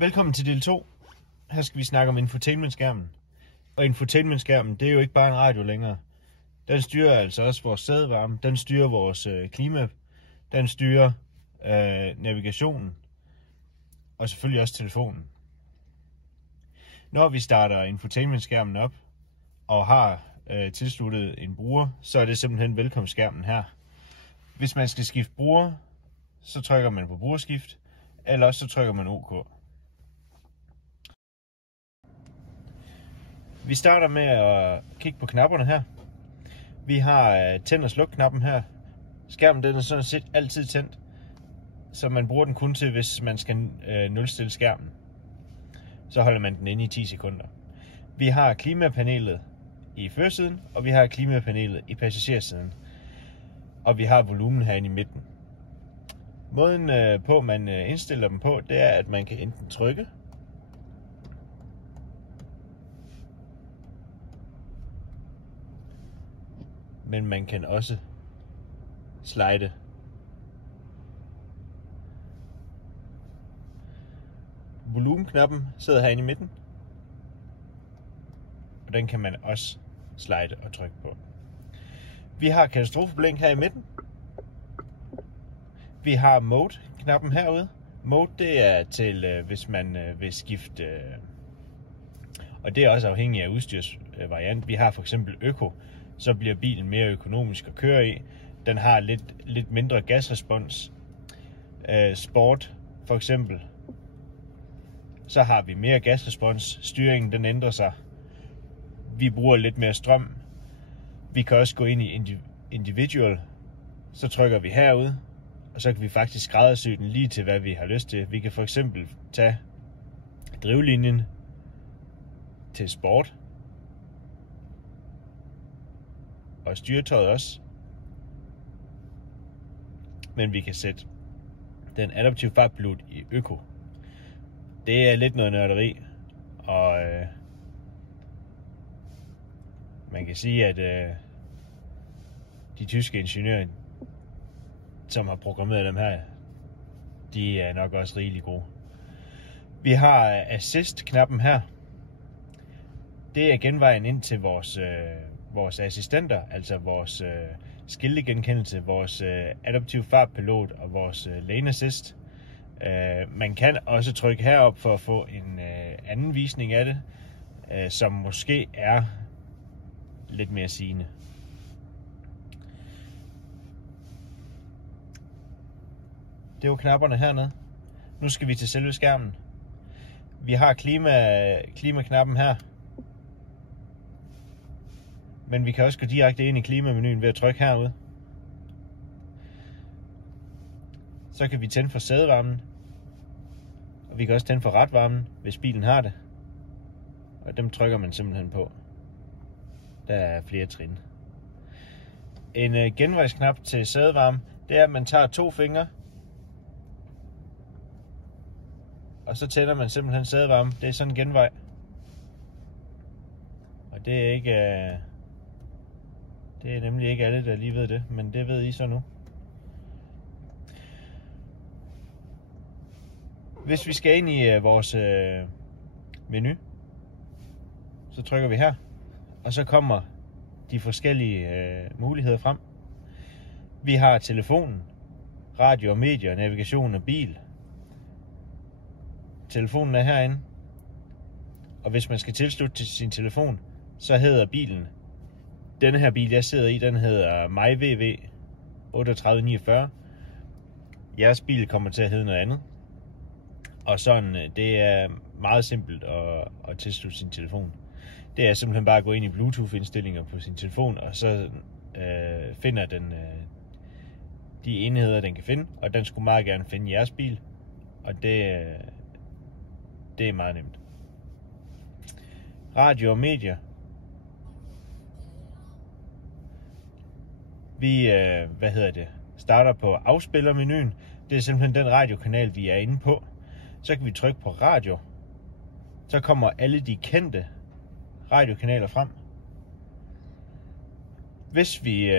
Velkommen til del 2. Her skal vi snakke om infotainmentskærmen. Og infotainmentskærmen, det er jo ikke bare en radio længere. Den styrer altså også vores sædevarme, den styrer vores klima, den styrer navigationen og selvfølgelig også telefonen. Når vi starter infotainmentskærmen op og har tilsluttet en bruger, så er det simpelthen velkomstskærmen her. Hvis man skal skifte bruger, så trykker man på brugerskift, eller også så trykker man OK. Vi starter med at kigge på knapperne her. Vi har tænd- og sluk-knappen her. Skærmen den er sådan set altid tændt, så man bruger den kun til, hvis man skal nulstille skærmen. Så holder man den inde i 10 sekunder. Vi har klimapanelet i førersiden, og vi har klimapanelet i passagersiden. Og vi har volumen herinde i midten. Måden på, man indstiller dem på, det er, at man kan enten trykke, men man kan også slide. Volumenknappen sidder herinde i midten, og den kan man også slide og trykke på. Vi har katastrofeblink her i midten. Vi har mode-knappen herude. Mode, det er til, hvis man vil skifte, og det er også afhængig af udstyrsvariant. Vi har for eksempel øko, så bliver bilen mere økonomisk at køre i. Den har lidt mindre gasrespons. Sport for eksempel, så har vi mere gasrespons. Styringen den ændrer sig. Vi bruger lidt mere strøm. Vi kan også gå ind i individual. Så trykker vi herude, og så kan vi faktisk skræddersy den lige til, hvad vi har lyst til. Vi kan for eksempel tage drivlinjen til sport, og styretøjet også. Men vi kan sætte den adaptive fartpilot i øko. Det er lidt noget nørderi, og man kan sige, at de tyske ingeniører, som har programmeret dem her, de er nok også rigelig gode. Vi har assist-knappen her. Det er genvejen ind til vores assistenter, altså vores skiltegenkendelse, vores adaptive fartpilot og vores lane assist. Man kan også trykke herop for at få en anden visning af det, som måske er lidt mere sigende. Det var knapperne hernede. Nu skal vi til selve skærmen. Vi har klimaknappen her. Men vi kan også gå direkte ind i klimamenuen ved at trykke herude. Så kan vi tænde for sædevarmen. Og vi kan også tænde for ratvarmen, hvis bilen har det. Og dem trykker man simpelthen på. Der er flere trin. En genvejsknap til sædevarme, det er, at man tager 2 fingre. Og så tænder man simpelthen sædevarme. Det er sådan en genvej. Og det er ikke... Det er nemlig ikke alle, der lige ved det, men det ved I så nu. Hvis vi skal ind i vores menu, så trykker vi her, og så kommer de forskellige muligheder frem. Vi har telefonen, radio og medier, navigation og bil. Telefonen er herinde, og hvis man skal tilslutte til sin telefon, så hedder bilen, denne her bil jeg sidder i, den hedder MyVV 3849. Jeres bil kommer til at hedde noget andet. Og sådan, det er meget simpelt at tilslutte sin telefon. Det er simpelthen bare at gå ind i Bluetooth-indstillinger på sin telefon, og så finder den de enheder, den kan finde, og den skulle meget gerne finde jeres bil, og det er meget nemt. Radio og medier. Vi starter på afspillermenuen. Det er simpelthen den radiokanal, vi er inde på. Så kan vi trykke på radio. Så kommer alle de kendte radiokanaler frem. Hvis vi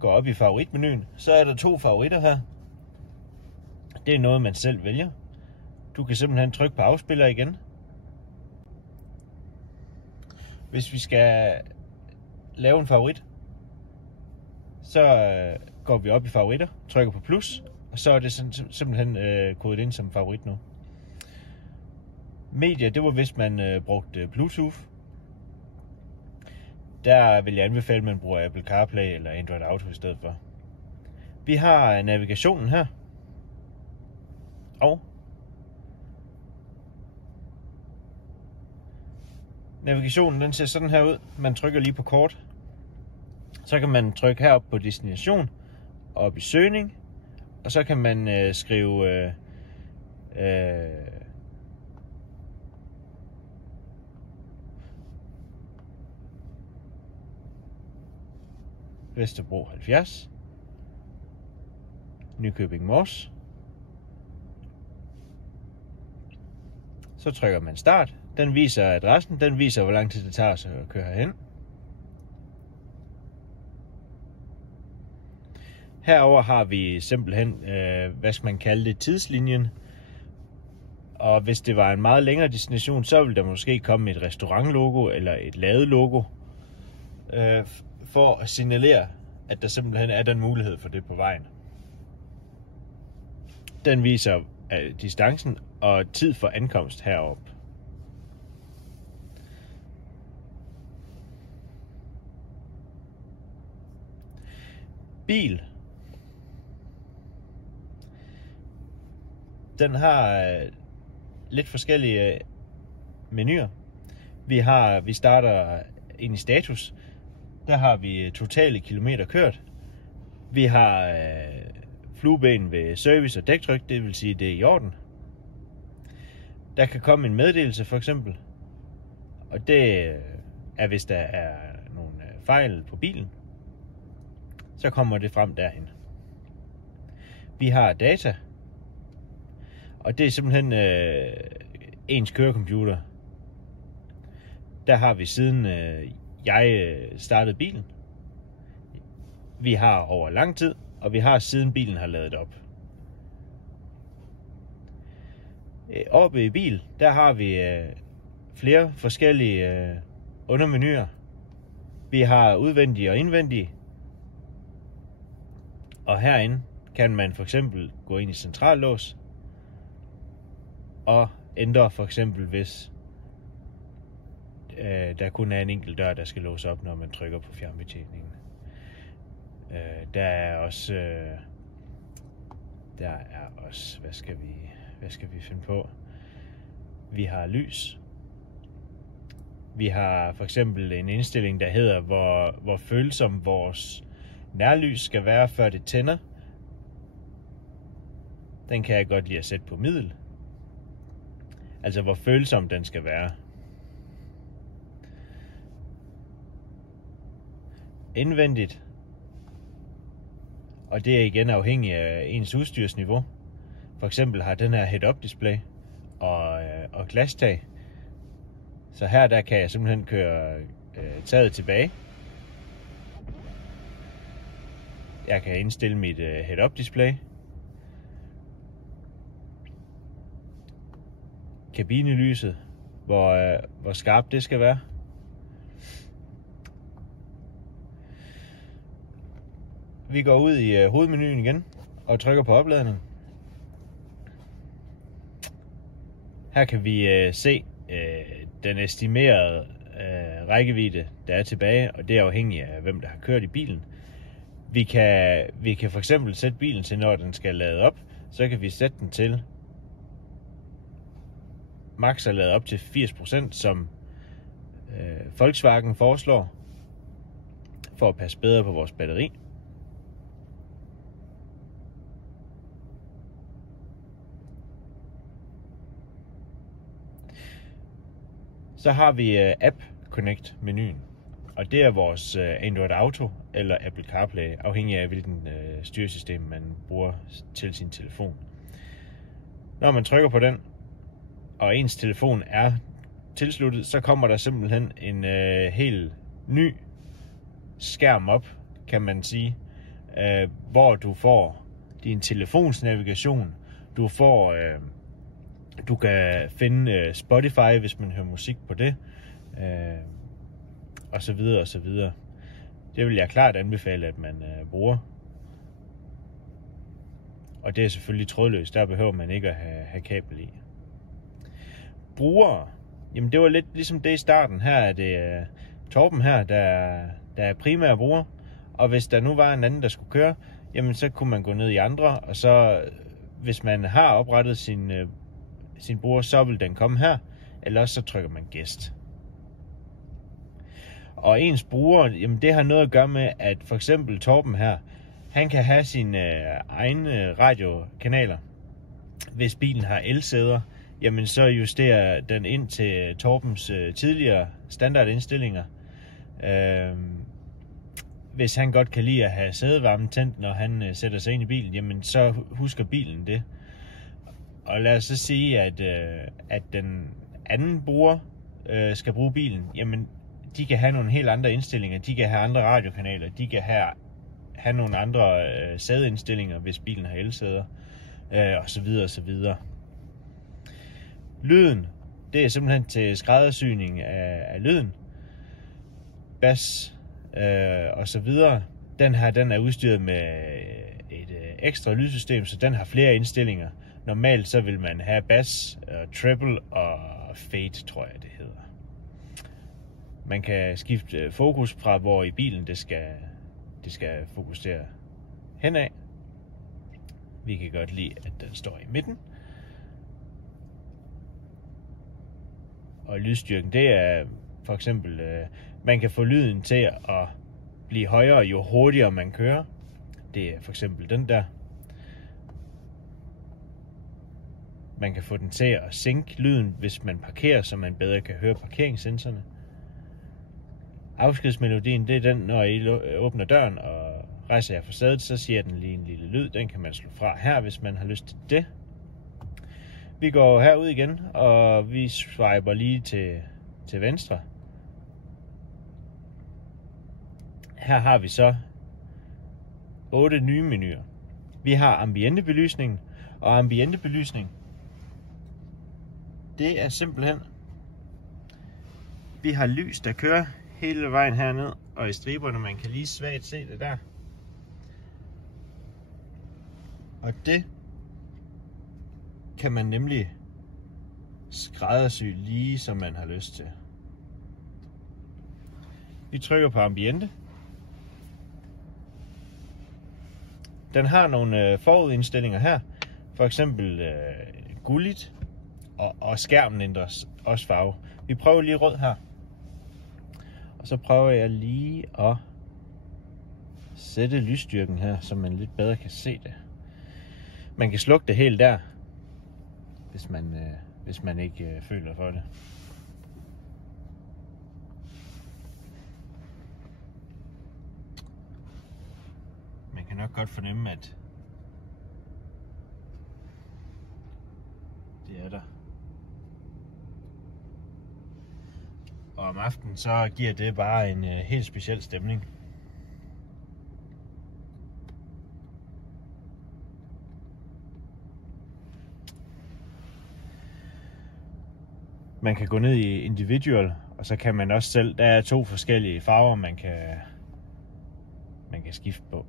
går op i favoritmenuen, så er der 2 favoritter her. Det er noget, man selv vælger. Du kan simpelthen trykke på afspiller igen. Hvis vi skal lave en favorit, så går vi op i favoritter, trykker på plus, og så er det simpelthen kodet ind som favorit nu. Media, det var hvis man brugte Bluetooth. Der vil jeg anbefale, at man bruger Apple CarPlay eller Android Auto i stedet for. Vi har navigationen her. Og navigationen, den ser sådan her ud. Man trykker lige på kort. Så kan man trykke herop på destination, op i søgning, og så kan man skrive Vesterbro 70, Nykøbing Mors. Så trykker man start. Den viser adressen, den viser hvor lang tid det tager os at køre herhen. Herover har vi simpelthen, hvad skal man kalde det, tidslinjen. Og hvis det var en meget længere destination, så ville der måske komme et restaurantlogo eller et ladelogo, for at signalere, at der simpelthen er den mulighed for det på vejen. Den viser distancen og tid for ankomst heroppe. Bil. Den har lidt forskellige menuer. Vi starter ind i status. Der har vi totale kilometer kørt. Vi har flueben ved service og dæktryk, det vil sige, det er i orden. Der kan komme en meddelelse for eksempel, og det er hvis der er nogle fejl på bilen, så kommer det frem derhen. Vi har data, og det er simpelthen ens kørecomputer. Der har vi siden jeg startede bilen. Vi har over lang tid, og vi har siden bilen har ladet op. Oppe i bil, der har vi flere forskellige undermenuer. Vi har udvendige og indvendige. Og herinde kan man for eksempel gå ind i centrallås og ændre for eksempel, hvis der kun er en enkelt dør, der skal låse op, når man trykker på fjernbetjeningen. Der er også hvad skal vi finde på? Vi har lys. Vi har for eksempel en indstilling, der hedder, hvor følsom vores nærlys skal være, før det tænder. Den kan jeg godt lide at sætte på middel. Altså hvor følsom den skal være. Indvendigt. Og det er igen afhængigt af ens udstyrsniveau. For eksempel har den her head-up display og glastag. Så her der kan jeg simpelthen køre taget tilbage. Jeg kan indstille mit head-up display. Kabinelyset, hvor skarpt det skal være. Vi går ud i hovedmenuen igen og trykker på opladning. Her kan vi se den estimerede rækkevidde, der er tilbage, og det er afhængigt af, hvem der har kørt i bilen. Vi kan for eksempel sætte bilen til, når den skal lade op, så kan vi sætte den til max er ladet op til 80%, som Volkswagen foreslår, for at passe bedre på vores batteri. Så har vi App Connect menuen, og det er vores Android Auto eller Apple CarPlay, afhængig af hvilken styresystem man bruger til sin telefon. Når man trykker på den, og ens telefon er tilsluttet, så kommer der simpelthen en helt ny skærm op, kan man sige, hvor du får din telefons navigation, du får Du kan finde Spotify, hvis man hører musik på det, og så videre og så videre. Det vil jeg klart anbefale, at man bruger. Og det er selvfølgelig trådløst, der behøver man ikke at have kabel i. Brugere, jamen det var lidt ligesom det i starten. Her er det Torben her, der er primær bruger. Og hvis der nu var en anden, der skulle køre, jamen så kunne man gå ned i andre. Og så, hvis man har oprettet sin bruger, så vil den komme her. Eller også så trykker man gæst. Og ens bruger, jamen det har noget at gøre med, at for eksempel Torben her, han kan have sine egne radiokanaler. Hvis bilen har elsæder, jamen så justerer den ind til Torbens tidligere standardindstillinger. Hvis han godt kan lide at have sædevarmen tændt, når han sætter sig ind i bilen, jamen så husker bilen det. Og lad os så sige, at den anden bruger skal bruge bilen, jamen de kan have nogle helt andre indstillinger, de kan have andre radiokanaler, de kan have nogle andre sædeindstillinger, hvis bilen har elsæder, og så videre og så videre. Lyden, det er simpelthen til skræddersyning af lyden, bas og så videre. Den er udstyret med et ekstra lydsystem, så den har flere indstillinger. Normalt så vil man have bas, treble og fade, tror jeg det hedder. Man kan skifte fokus fra hvor i bilen det skal fokusere henad. Vi kan godt lide, at den står i midten. Og lydstyrken, det er for eksempel, man kan få lyden til at blive højere, jo hurtigere man kører. Det er for eksempel den der. Man kan få den til at sænke lyden, hvis man parkerer, så man bedre kan høre parkeringssensorerne. Afskedsmelodien, det er den, når I åbner døren og rejser jer fra sædet, så siger den lige en lille lyd. Den kan man slå fra her, hvis man har lyst til det. Vi går herud igen, og vi swiper lige til venstre. Her har vi så 8 nye menuer. Vi har ambientebelysning, og ambientebelysning, det er simpelthen, vi har lys, der kører hele vejen herned, og i striberne, man kan lige svagt se det der. Og det kan man nemlig skræddersy lige som man har lyst til. Vi trykker på ambiente. Den har nogle forudindstillinger her. For eksempel gulligt, og skærmen ændres også farve. Vi prøver lige rød her. Og så prøver jeg lige at sætte lysstyrken her, så man lidt bedre kan se det. Man kan slukke det helt der, hvis man ikke føler for det. Man kan nok godt fornemme, at det er der. Og om aftenen så giver det bare en helt speciel stemning. Man kan gå ned i individual, og så kan man også selv, der er 2 forskellige farver, man kan skifte på.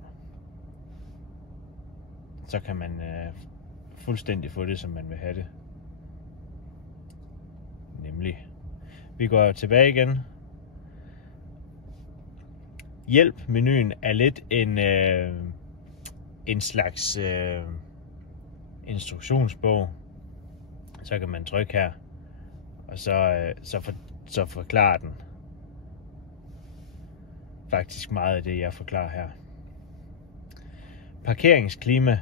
Så kan man fuldstændig få det, som man vil have det. Nemlig. Vi går tilbage igen. Hjælp-menuen er lidt en slags instruktionsbog. Så kan man trykke her, og så forklarer den faktisk meget af det, jeg forklarer her. Parkeringsklima.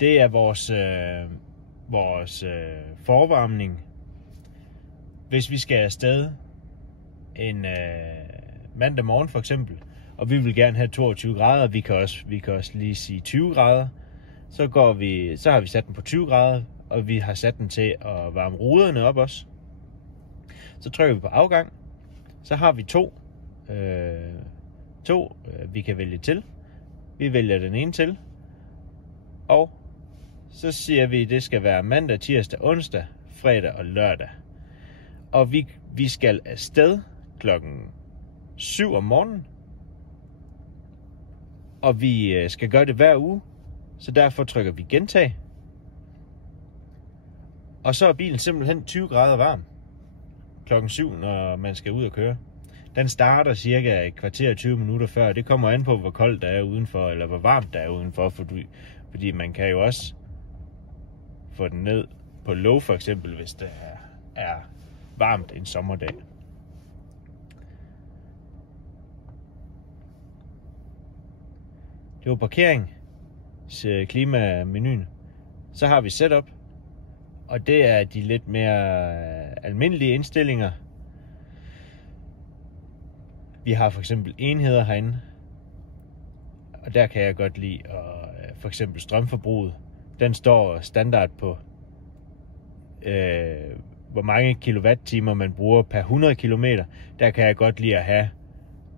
Det er vores forvarmning. Hvis vi skal afsted en mandag morgen for eksempel, og vi vil gerne have 22 grader, vi kan også lige sige 20 grader, så har vi sat den på 20 grader, og vi har sat den til at varme ruderne op også. Så trykker vi på afgang, så har vi to vi kan vælge til. Vi vælger den ene til, og så siger vi, at det skal være mandag, tirsdag, onsdag, fredag og lørdag. Og vi skal afsted klokken 7 om morgenen. Og vi skal gøre det hver uge. Så derfor trykker vi gentag. Og så er bilen simpelthen 20 grader varm klokken 7, når man skal ud og køre. Den starter cirka et kvarter og 20 minutter før. Det kommer an på, hvor koldt der er udenfor, eller hvor varmt der er udenfor. Fordi man kan jo også få den ned på low, for eksempel, hvis det er varmt en sommerdag. Det var parkering, klimamenuen. Så har vi setup, og det er de lidt mere almindelige indstillinger. Vi har for eksempel enheder herinde, og der kan jeg godt lide for eksempel strømforbruget. Den står standard på, hvor mange kilowattimer man bruger per 100 km. Der kan jeg godt lide at have,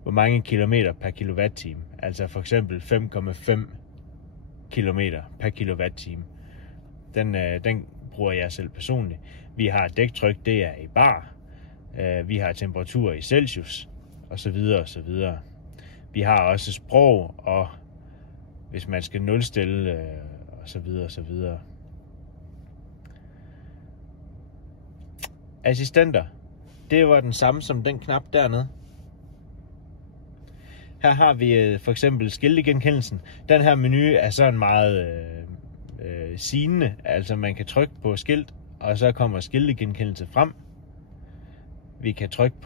hvor mange kilometer per kilowatt-time. Altså for eksempel 5,5 kilometer per kilowatt-time. Den bruger jeg selv personligt. Vi har dæktryk, det er i bar. Vi har temperatur i Celsius, og så videre og så videre. Vi har også sprog, og hvis man skal nulstille, og så videre og så videre. Assistenter, det var den samme som den knap dernede. Her har vi for eksempel skiltegenkendelsen. Den her menu er sådan meget sigende, altså man kan trykke på skilt, og så kommer skiltegenkendelse frem. Vi kan trykke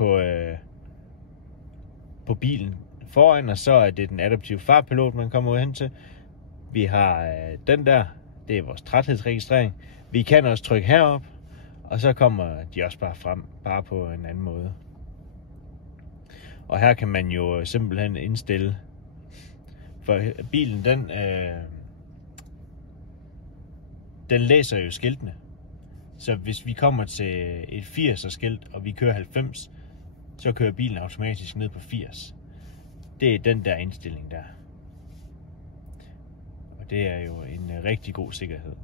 på bilen foran, og så er det den adaptive fartpilot, man kommer hen til. Vi har den der, det er vores træthedsregistrering. Vi kan også trykke herop, og så kommer de også bare frem, bare på en anden måde. Og her kan man jo simpelthen indstille, for bilen den læser jo skiltene. Så hvis vi kommer til et 80'er skilt, og vi kører 90, så kører bilen automatisk ned på 80. Det er den der indstilling der. Og det er jo en rigtig god sikkerhed.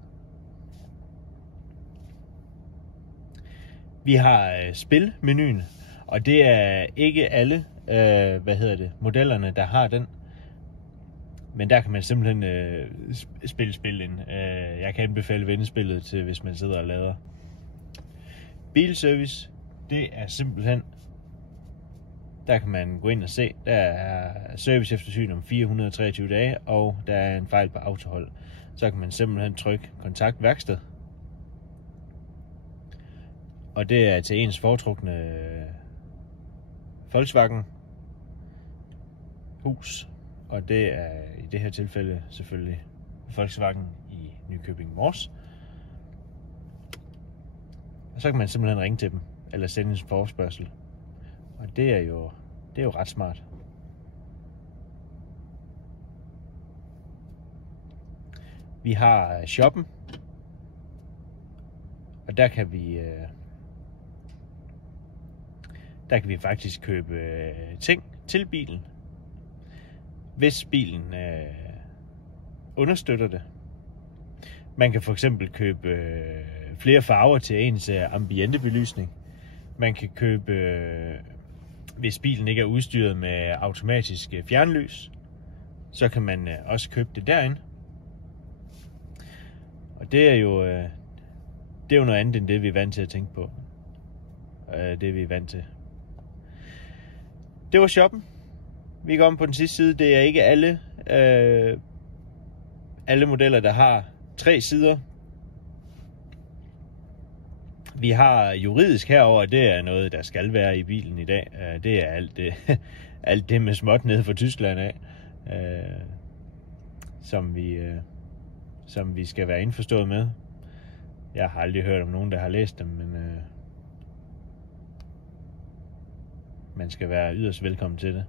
Vi har spilmenuen, og det er ikke alle modellerne, der har den. Men der kan man simpelthen spille spil ind. Jeg kan anbefale vendespillet til, hvis man sidder og lader. Bilservice, det er simpelthen, der kan man gå ind og se, der er serviceeftersyn om 423 dage, og der er en fejl på autohold. Så kan man simpelthen trykke kontakt værksted. Og det er til ens foretrukne Volkswagen hus. Og det er i det her tilfælde selvfølgelig Volkswagen i Nykøbing Mors. Og så kan man simpelthen ringe til dem, eller sende en forespørgsel. Og det er jo ret smart. Vi har shoppen. Og der kan vi faktisk købe ting til bilen, hvis bilen understøtter det. Man kan for eksempel købe flere farver til ens ambientebelysning. Man kan købe, hvis bilen ikke er udstyret med automatisk fjernlys, så kan man også købe det derinde. Og det er jo noget andet end det, vi er vant til at tænke på. Det vi er vant til. Det var shoppen. Vi går om på den sidste side. Det er ikke alle modeller, der har 3 sider. Vi har juridisk herover. Det er noget, der skal være i bilen i dag. Det er alt det med småt nede fra Tyskland af, som vi skal være indforstået med. Jeg har aldrig hørt om nogen, der har læst dem, men man skal være yderst velkommen til det.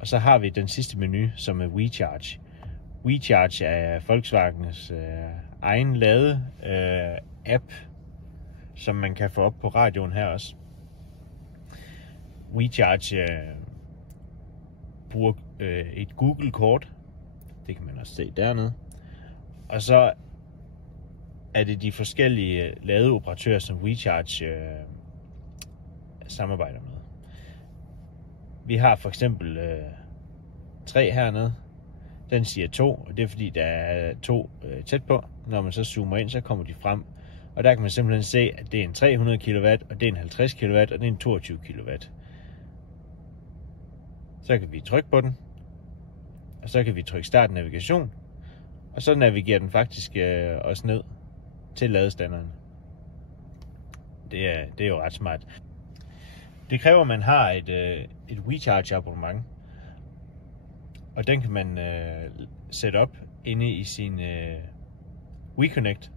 Og så har vi den sidste menu, som er WeCharge. WeCharge er Volkswagens egen lade app, som man kan få op på radioen her også. WeCharge bruger et Google-kort. Det kan man også se dernede. Og så er det de forskellige ladeoperatører, som WeCharge samarbejder med. Vi har for eksempel 3 hernede. Den siger 2, og det er fordi, der er 2 tæt på. Når man så zoomer ind, så kommer de frem. Og der kan man simpelthen se, at det er en 300 kW, og det er en 50 kW, og det er en 22 kW. Så kan vi trykke på den, og så kan vi trykke start navigation, og så navigerer den faktisk også ned til ladestanderen. Det er jo ret smart. Det kræver, at man har et WeCharge abonnement, og den kan man sætte op inde i sin WeConnect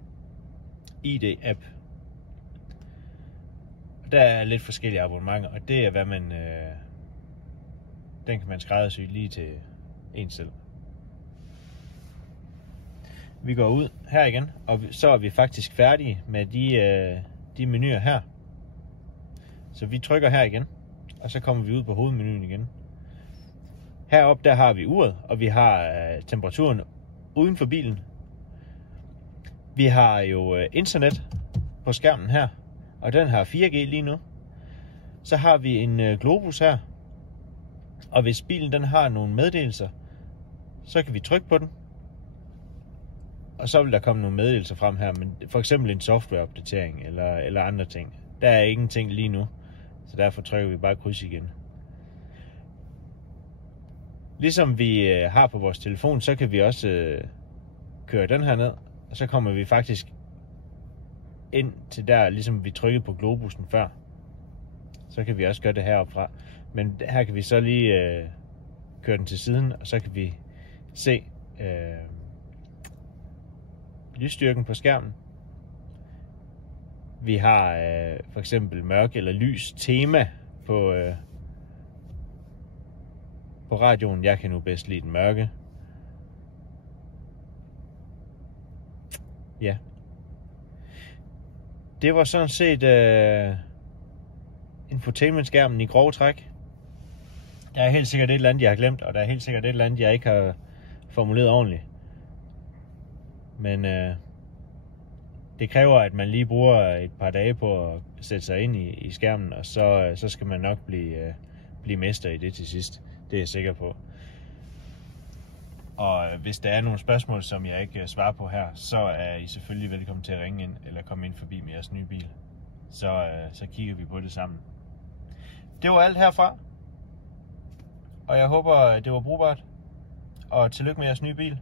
ID-app. Der er lidt forskellige abonnementer, og det er hvad man den kan man skræddersy lige til en selv. Vi går ud her igen, og så er vi faktisk færdige med de menuer her. Så vi trykker her igen, og så kommer vi ud på hovedmenuen igen. Heroppe der har vi uret, og vi har temperaturen uden for bilen. Vi har jo internet på skærmen her, og den har 4G lige nu. Så har vi en globus her, og hvis bilen den har nogle meddelelser, så kan vi trykke på den, og så vil der komme nogle meddelelser frem her, men for eksempel en softwareopdatering eller andre ting. Der er ingenting lige nu, så derfor trykker vi bare kryds igen. Ligesom vi har på vores telefon, så kan vi også køre den her ned, og så kommer vi faktisk ind til der, ligesom vi trykkede på globussen før. Så kan vi også gøre det heroppe fra. Men her kan vi så lige køre den til siden, og så kan vi se lysstyrken på skærmen. Vi har for eksempel mørk eller lys tema på radioen. Jeg kan nu bedst lide den mørke. Ja. Det var sådan set infotainment-skærmen i grove træk. Der er helt sikkert et eller andet, jeg har glemt, og der er helt sikkert et eller andet, jeg ikke har formuleret ordentligt. Men det kræver, at man lige bruger et par dage på at sætte sig ind i skærmen, og så skal man nok blive mester i det til sidst. Det er jeg sikker på. Og hvis der er nogle spørgsmål, som jeg ikke svarer på her, så er I selvfølgelig velkommen til at ringe ind, eller komme ind forbi med jeres nye bil. Så kigger vi på det sammen. Det var alt herfra. Og jeg håber, det var brugbart. Og tillykke med jeres nye bil.